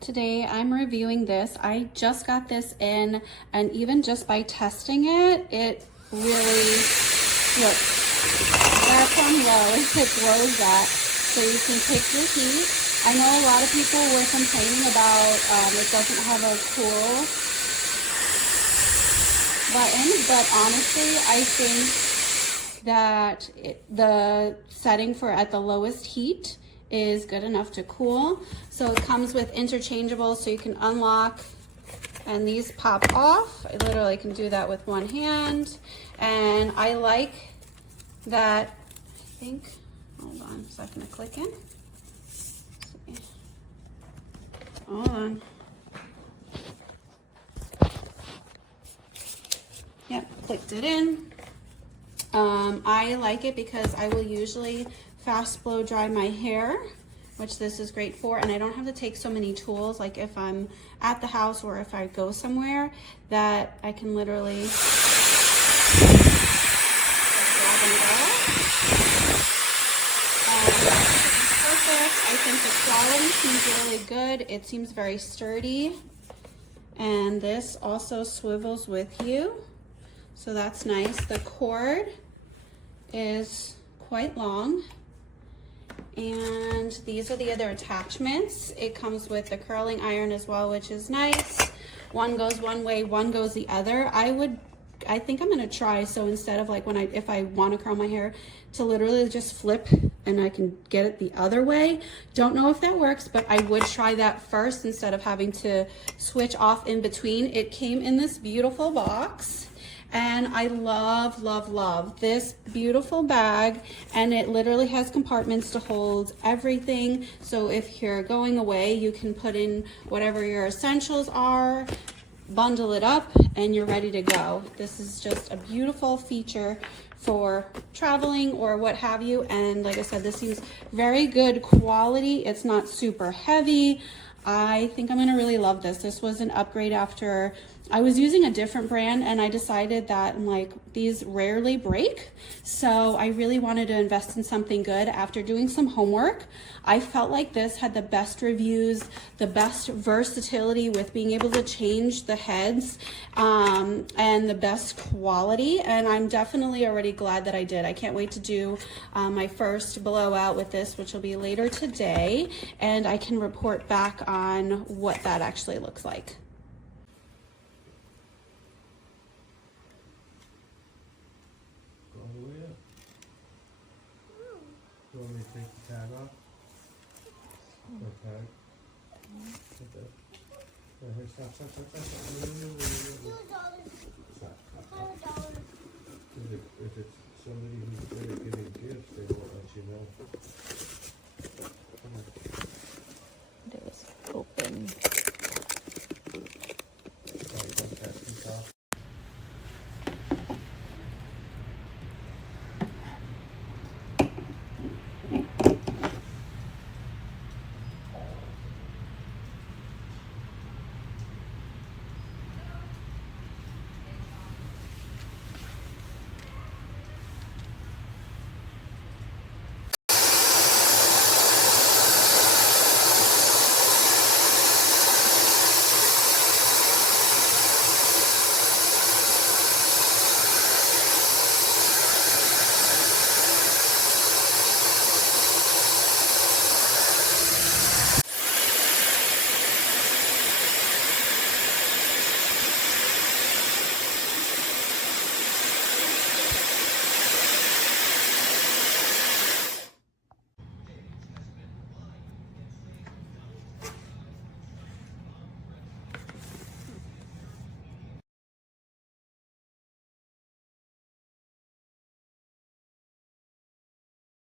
Today I'm reviewing this. I just got this in, and even just by testing it, it really works. That's on low, it blows that. So you can pick your heat. I know a lot of people were complaining about it doesn't have a cool button, but honestly, I think that the setting for at the lowest heat is good enough to cool. So it comes with interchangeable, so you can unlock and these pop off. I literally can do that with one hand. And I like that, I think, hold on a second to click in. Hold on. Yep, clicked it in. I like it because I will usually fast blow dry my hair, which this is great for, and I don't have to take so many tools, like if I'm at the house or if I go somewhere, that I can literally grab and go. Perfect. I think the quality seems really good. It seems very sturdy, and this also swivels with you, so that's nice. The cord is quite long. And these are the other attachments. It comes with the curling iron as well, which is nice. One goes one way, one goes the other. I think I'm gonna try, so instead of like if I wanna curl my hair, to literally just flip and I can get it the other way. Don't know if that works, but I would try that first instead of having to switch off in between. It came in this beautiful box. And I love, love, love this beautiful bag, and it literally has compartments to hold everything. So if you're going away, you can put in whatever your essentials are, bundle it up, and you're ready to go. This is just a beautiful feature for traveling or what have you. And like I said, this seems very good quality. It's not super heavy. I think I'm gonna really love this. This was an upgrade after I was using a different brand, and I decided that I'm like, these rarely break. So I really wanted to invest in something good. After doing some homework, I felt like this had the best reviews, the best versatility with being able to change the heads, and the best quality. And I'm definitely already glad that I did. I can't wait to do my first blowout with this, which will be later today. And I can report back on what that actually looks like. You want me to take the tag off? The tag? Okay. Here, stop. $2. If it's somebody who's good at giving gifts, they won't let you know.